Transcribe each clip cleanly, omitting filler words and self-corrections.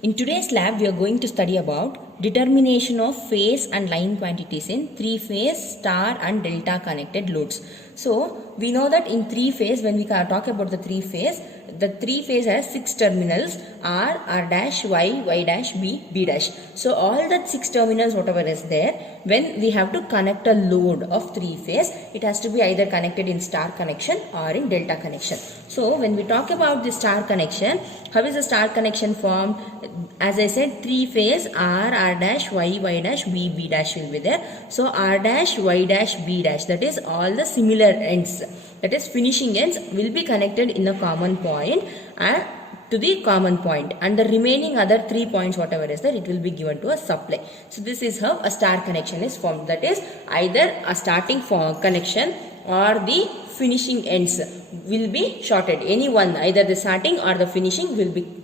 In today's lab, we are going to study about determination of phase and line quantities in three-phase, star and delta connected loads. So, we know that in three-phase, when we talk about the three-phase has 6 terminals R, R dash, Y dash, B dash. So, all that 6 terminals, whatever is there, when we have to connect a load of three-phase, it has to be either connected in star connection or in delta connection. So, when we talk about the star connection, how is the star connection formed? As I said, three-phase R, R dash, Y dash, B dash will be there. So, R dash, Y dash, B dash, that is all the similar ends, that is finishing ends will be connected in a common point and to the common point, and the remaining other 3 points whatever is there, it will be given to a supply. So, this is how a star connection is formed, that is either a starting connection or the finishing ends will be shorted. Any one, either the starting or the finishing will be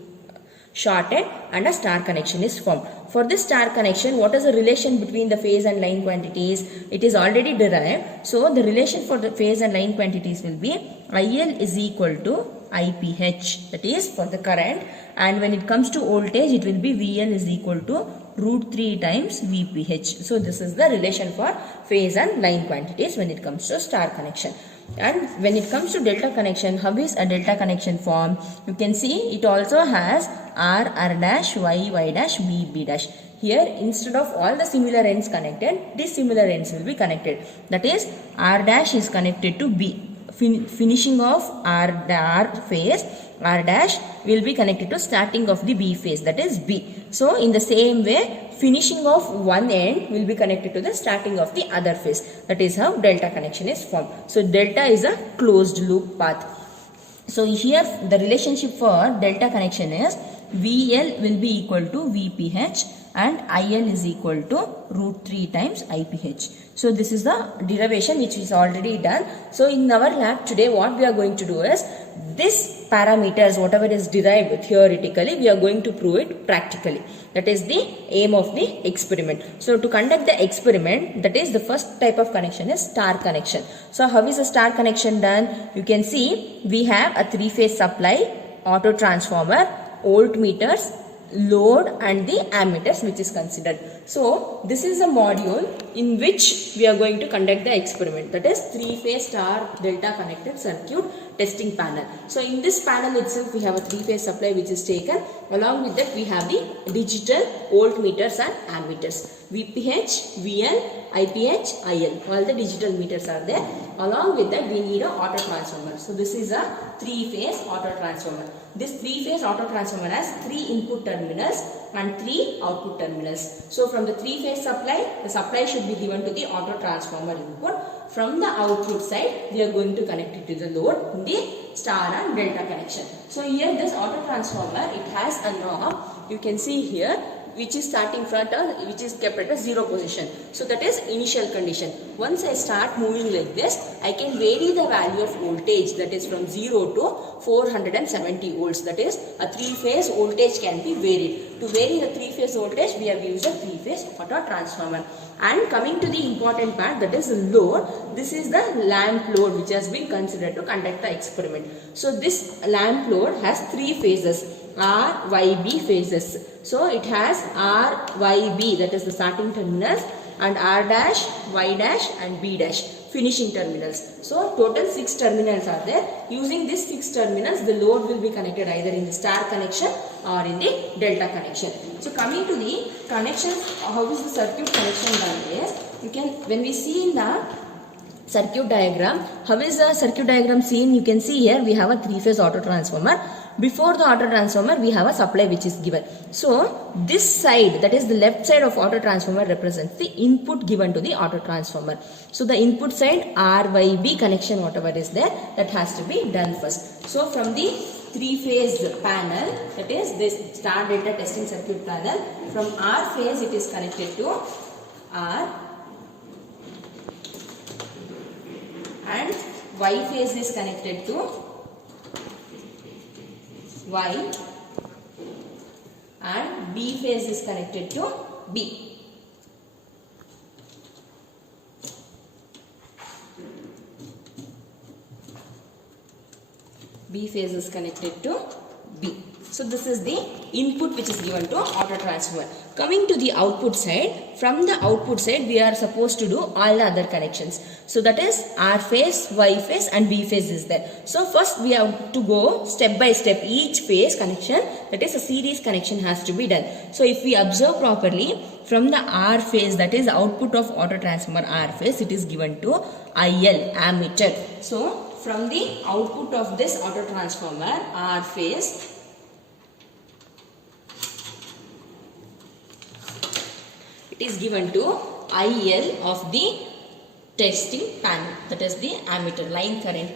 shorted and a star connection is formed. For this star connection, what is the relation between the phase and line quantities? It is already derived. So, the relation for the phase and line quantities will be IL is equal to IPH, that is for the current, and when it comes to voltage, it will be VL is equal to root 3 times VPH. So, this is the relation for phase and line quantities when it comes to star connection. And when it comes to delta connection, how is a delta connection formed? You can see it also has R, R dash, Y dash, B dash. Here, instead of all the similar ends connected, dissimilar ends will be connected. That is, R dash is connected to B. Finishing of R phase, R dash will be connected to starting of the B phase, that is B. So, in the same way, finishing of one end will be connected to the starting of the other phase. That is how delta connection is formed. So, delta is a closed loop path. So, here the relationship for delta connection is VL will be equal to VPH and IL is equal to root 3 times IPH. So, this is the derivation which is already done. So, in our lab today what we are going to do is this parameters whatever is derived theoretically, we are going to prove it practically. That is the aim of the experiment. So, to conduct the experiment, that is the first type of connection is star connection. So, how is a star connection done? You can see we have a three-phase supply, auto transformer, voltmeters, load and the ammeters which is considered. So, this is a module in which we are going to conduct the experiment, that is three-phase star delta connected circuit testing panel. So, in this panel itself we have a three-phase supply which is taken. Along with that we have the digital voltmeters and ammeters. VPH, VL, IPH, IL, all the digital meters are there. Along with that we need a auto transformer. So, this is a three-phase auto transformer. This three-phase auto transformer has 3 input terminals and 3 output terminals. So, from the three-phase supply, the supply should be given to the auto transformer input. From the output side, we are going to connect it to the load in the star and delta connection. So, here this auto transformer, it has a knob. You can see here, which is starting from which is kept at a 0 position. So, that is initial condition. Once I start moving like this, I can vary the value of voltage, that is from 0 to 470 volts. That is a three-phase voltage can be varied. To vary the three-phase voltage, we have used a three-phase auto transformer. And coming to the important part, that is the load. This is the lamp load which has been considered to conduct the experiment. So, this lamp load has 3 phases, R, Y, B phases. So, it has R, Y, B, that is the starting terminals, and R dash, Y dash and B dash finishing terminals. So, total 6 terminals are there. Using these 6 terminals, the load will be connected either in the star connection or in the delta connection. So, coming to the connections, how is the circuit connection done is, you can, when we see in the circuit diagram, how is the circuit diagram seen? You can see here we have a three-phase auto transformer. Before the auto transformer, we have a supply which is given. So, this side, that is the left side of auto transformer, represents the input given to the auto transformer. So, the input side RYB connection whatever is there, that has to be done first. So, from the three-phase panel, that is this star delta testing circuit panel, from R phase it is connected to R and Y phase is connected to Y and B phase is connected to B. B phase is connected to B. So this is the input which is given to auto transformer. Coming to the output side, from the output side we are supposed to do all the other connections. So that is R phase, Y phase and B phase is there. So first we have to go step by step each phase connection, that is a series connection has to be done. So if we observe properly, from the R phase, that is output of auto transformer R phase, it is given to IL, ammeter. So from the output of this auto transformer R phase, it is given to IL of the testing panel, that is the ammeter, line current,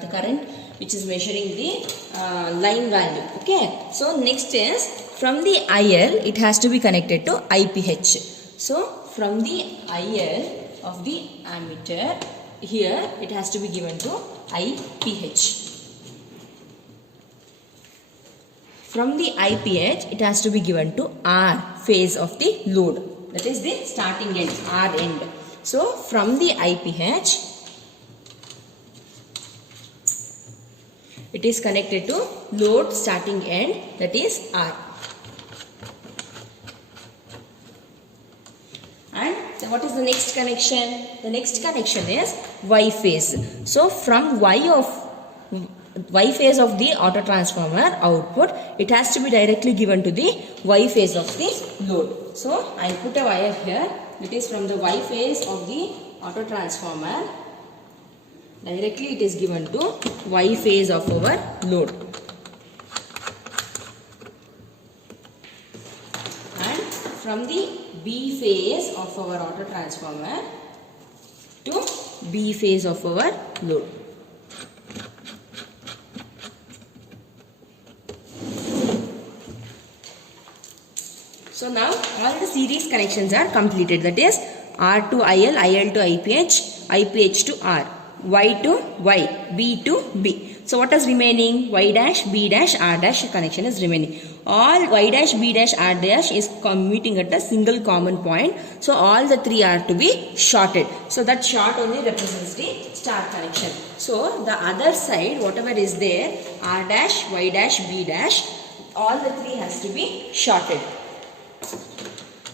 the current which is measuring the line value. Okay, so next is from the IL it has to be connected to IPH. So from the IL of the ammeter, here it has to be given to IPH. From the IPH it has to be given to R phase of the load, that is the starting end, R end. So from the IPH it is connected to load starting end, that is R. And what is the next connection? The next connection is Y phase. So from Y phase of the auto transformer output, it has to be directly given to the Y phase of the load. So I put a wire here. It is from the Y phase of the auto transformer. Directly it is given to Y phase of our load. And from the B phase of our auto transformer to B phase of our load. So now all the series connections are completed, that is R to IL, IL to IPH, IPH to R, Y to Y, B to B. So what is remaining? Y dash, B dash, R dash connection is remaining. All Y dash, B dash, R dash is meeting at a single common point. So all the three are to be shorted. So that short only represents the star connection. So the other side, whatever is there, R dash, Y dash, B dash, all the three has to be shorted.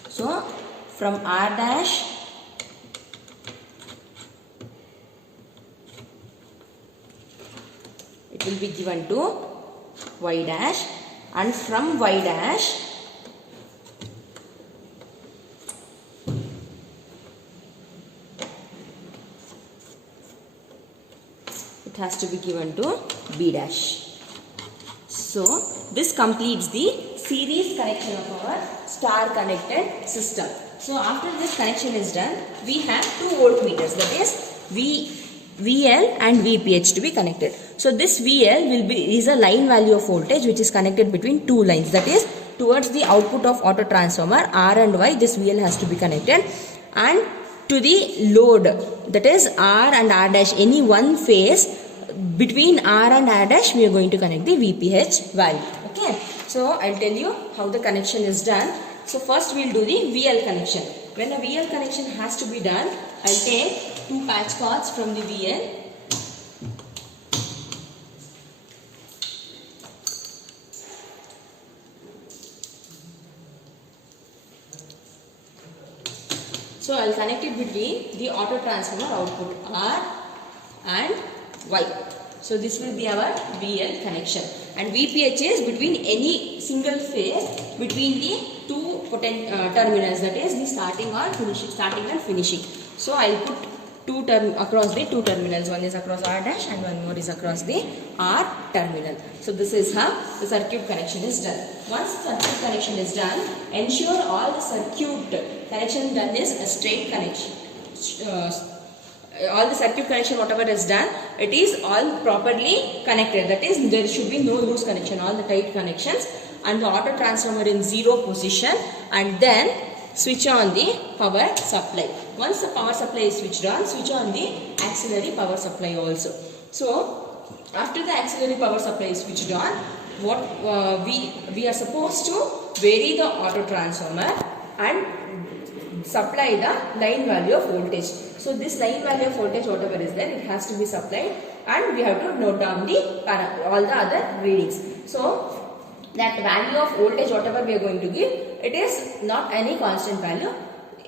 So from R dash it will be given to Y dash, and from Y dash it has to be given to B dash. So this completes the series connection of our star connected system. So after this connection is done, we have two voltmeters, that is VL and VPH to be connected. So this VL is a line value of voltage which is connected between two lines, that is towards the output of auto transformer R and Y, this VL has to be connected, and to the load, that is R and R dash, any one phase between R and R dash we are going to connect the VPH value. Okay, so I'll tell you how the connection is done. So first we will do the VL connection. When a VL connection has to be done, I'll take two patch cords from the VL. So I'll connect it between the auto transformer output R and Y. So this will be our VL connection, and VPH is between any single phase between the two terminals, that is the starting and finishing. So I'll put across the two terminals, one is across R dash and one more is across the R terminal. So this is how the circuit connection is done. Once the circuit connection is done, ensure all the circuit connection done is a straight connection. All the circuit connection whatever is done, it is all properly connected, that is there should be no loose connection, all the tight connections, and the auto transformer in zero position, and then switch on the power supply. Once the power supply is switched on, switch on the auxiliary power supply also. So after the auxiliary power supply is switched on, what we are supposed to vary the auto transformer and supply the line value of voltage. So this line value of voltage whatever is there, it has to be supplied, and we have to note down all the other readings. So that value of voltage whatever we are going to give, it is not any constant value.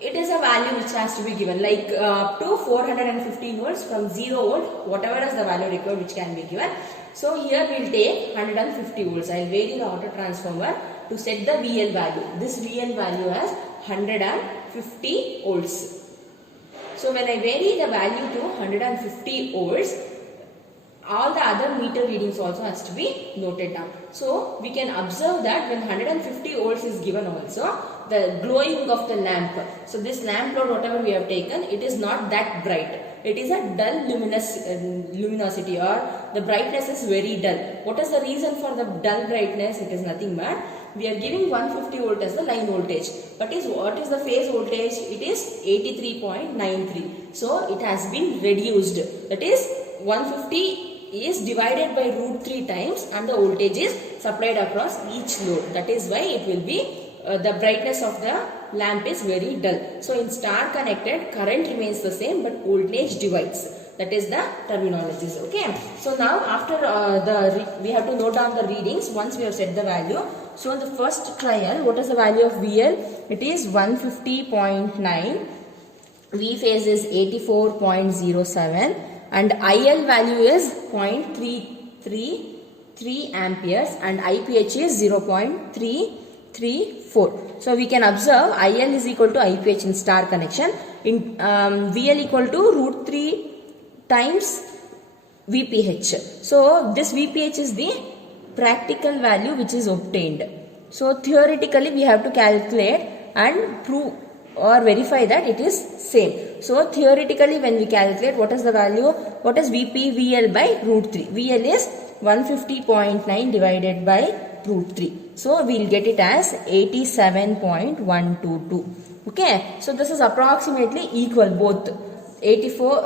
It is a value which has to be given, like up to 450 volts from 0 volt, whatever is the value required which can be given. So here we will take 150 volts. I will vary the auto transformer to set the VL value. This VL value as 150 volts. So when I vary the value to 150 volts, all the other meter readings also has to be noted down. So we can observe that when 150 volts is given also, the glowing of the lamp. So this lamp load whatever we have taken, it is not that bright. It is a dull luminosity, or the brightness is very dull. What is the reason for the dull brightness? It is nothing but we are giving 150 volt as the line voltage. But what is the phase voltage? It is 83.93. So it has been reduced. That is 150 is divided by root 3 times and the voltage is supplied across each load. That is why it will be the brightness of the lamp is very dull. So in star connected, current remains the same but voltage divides. That is the terminologies. Okay. So now after we have to note down the readings once we have set the value. So in the first trial, what is the value of VL? It is 150.9. V phase is 84.07 and IL value is 0.333 amperes and IPH is 0.334. So we can observe IL is equal to IPH in star connection. In VL equal to root 3 times VPH. So this VPH is the practical value which is obtained. So theoretically we have to calculate and prove or verify that it is same. So theoretically when we calculate, what is the value? What is VL by root 3? VL is 150.9 divided by root 3. So we will get it as 87.122. Okay. So this is approximately equal, both 84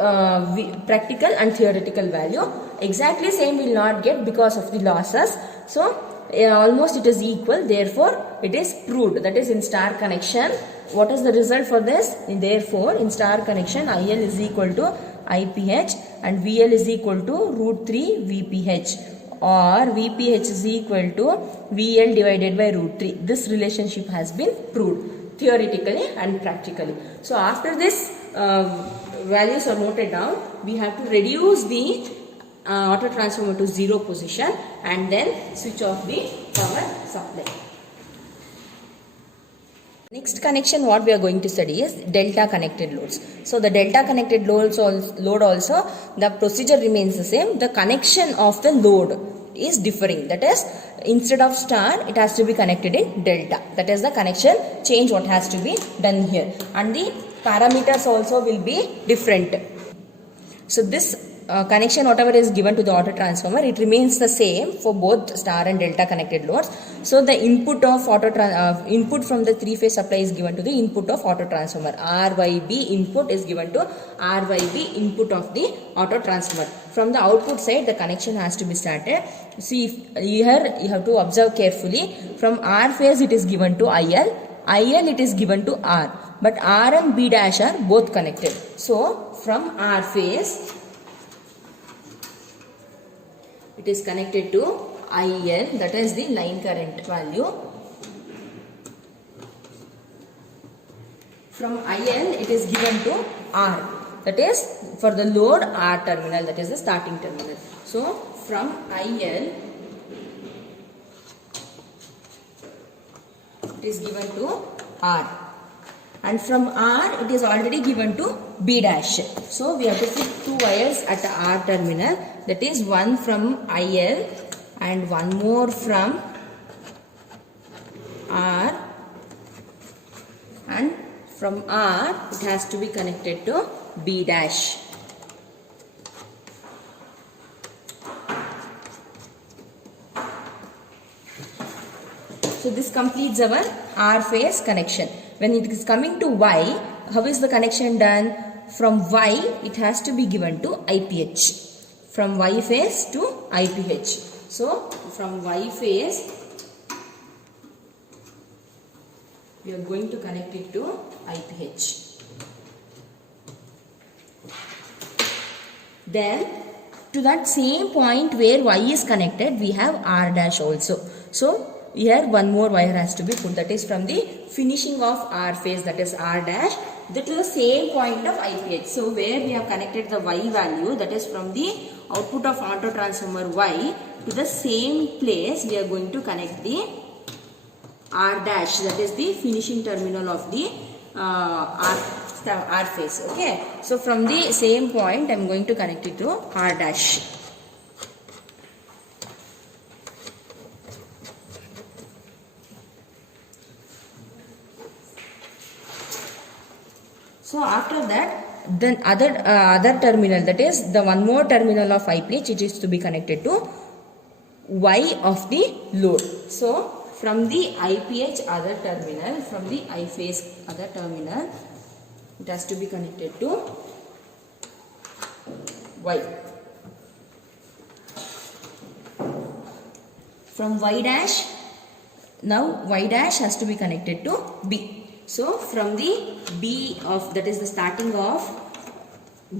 practical and theoretical value. Exactly same we will not get because of the losses. So almost it is equal. Therefore it is proved. That is in star connection. What is the result for this? Therefore in star connection, IL is equal to IPH and VL is equal to root 3 VPH, or VPH is equal to VL divided by root 3. This relationship has been proved theoretically and practically. So after this values are noted down, we have to reduce the auto transformer to 0 position and then switch off the power supply. Next connection what we are going to study is delta connected loads. So the delta connected load also, the procedure remains the same. The connection of the load is differing. That is, instead of star, it has to be connected in delta. That is the connection change what has to be done here. And the parameters also will be different. So this connection whatever is given to the auto transformer, it remains the same for both star and delta connected loads. So the input of input from the 3-phase supply is given to the input of auto transformer. RYB input is given to RYB input of the auto transformer. From the output side, the connection has to be started. See, here you have to observe carefully. From R phase it is given to IL it is given to R, but R and B dash are both connected. So from R phase it is connected to IL, that is the line current value. From IL it is given to R, that is for the load R terminal, that is the starting terminal. So from IL it is given to R, and from R it is already given to B dash. So we have to put 2 wires at the R terminal, that is one from IL and one more from R, and from R it has to be connected to B dash. So this completes our R phase connection. When it is coming to Y, how is the connection done? From Y it has to be given to IPH. From Y phase to IPH. So from Y phase we are going to connect it to IPH. Then to that same point where Y is connected, we have R dash also. So here one more wire has to be put, that is from the finishing of R phase, that is R dash, that is the same point of IPH. So where we have connected the Y value, that is from the output of auto transformer Y to the same place, we are going to connect the R dash, that is the finishing terminal of the R phase. Okay, so from the same point I am going to connect it to R dash. So after that, then other terminal, that is the one more terminal of IPH, it is to be connected to Y of the load. So from the IPH other terminal, from the I phase other terminal, it has to be connected to Y. From Y dash, now Y dash has to be connected to B. So from the B of, that is the starting of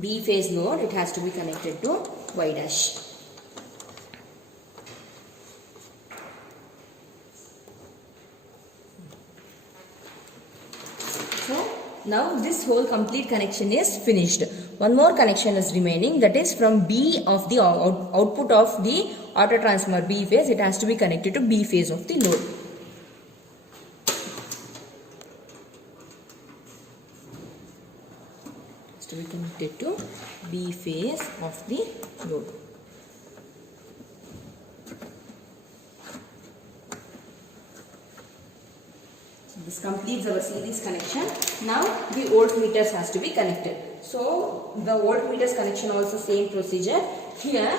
B phase load, it has to be connected to Y dash. So now this whole complete connection is finished. One more connection is remaining, that is from B of the output of the auto transformer B phase, it has to be connected to B phase of the load. To be connected to B phase of the load. So this completes our series connection. Now the voltmeters has to be connected. So the voltmeters connection also same procedure. Here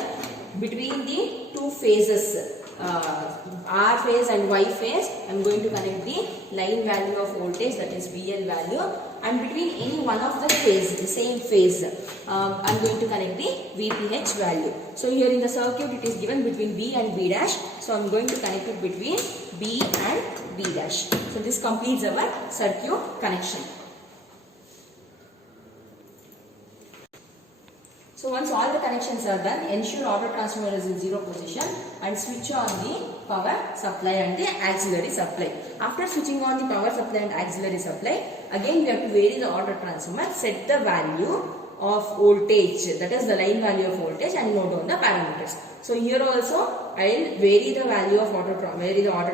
between the two phases, R phase and Y phase, I am going to connect the line value of voltage, that is VL value, and between any one of the phase, the same phase, I am going to connect the VPH value. So here in the circuit it is given between B and B dash, so I am going to connect it between B and B dash. So this completes our circuit connection. So once all the connections are done, ensure auto transformer is in zero position and switch on the power supply and the auxiliary supply. After switching on the power supply and auxiliary supply, again we have to vary the auto transformer, set the value of voltage, that is the line value of voltage, and note down the parameters. So here also I will vary the value of auto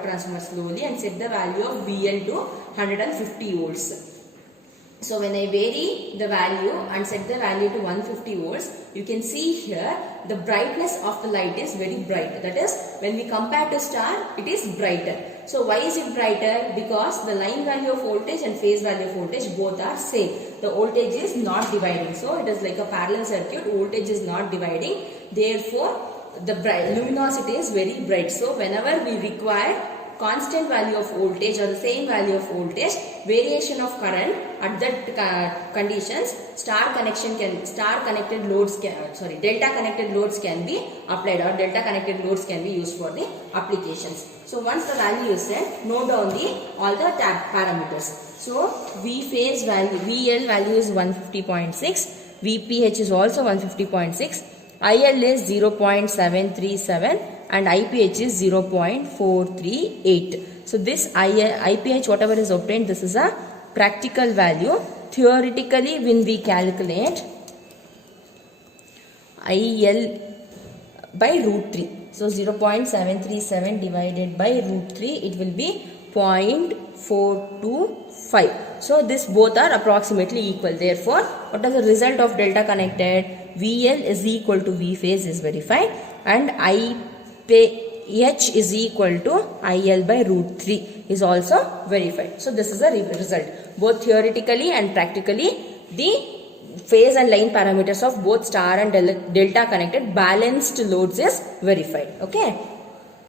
transformer slowly and set the value of VL to 150 volts. So when I vary the value and set the value to 150 volts, you can see here the brightness of the light is very bright. That is, when we compare to star, it is brighter. So why is it brighter? Because the line value of voltage and phase value of voltage both are same. The voltage is not dividing. So it is like a parallel circuit, voltage is not dividing. Therefore, the luminosity is very bright. So whenever we require constant value of voltage or the same value of voltage, variation of current at that conditions, delta connected loads can be applied, or delta connected loads can be used for the applications. So once the value is set, note down all the parameters. So V phase value, VL value is 150.6, VPH is also 150.6, IL is 0.737 and IPH is 0.438. So this IPH, whatever is obtained, this is a practical value. Theoretically, when we calculate IL by root 3, so 0.737 divided by root 3, it will be 0.425. So this both are approximately equal. Therefore, what is the result of delta connected? VL is equal to V phase is verified, and IPH is equal to IL by root 3 is also verified. So this is the result. Both theoretically and practically, the phase and line parameters of both star and delta connected balanced loads is verified. Okay.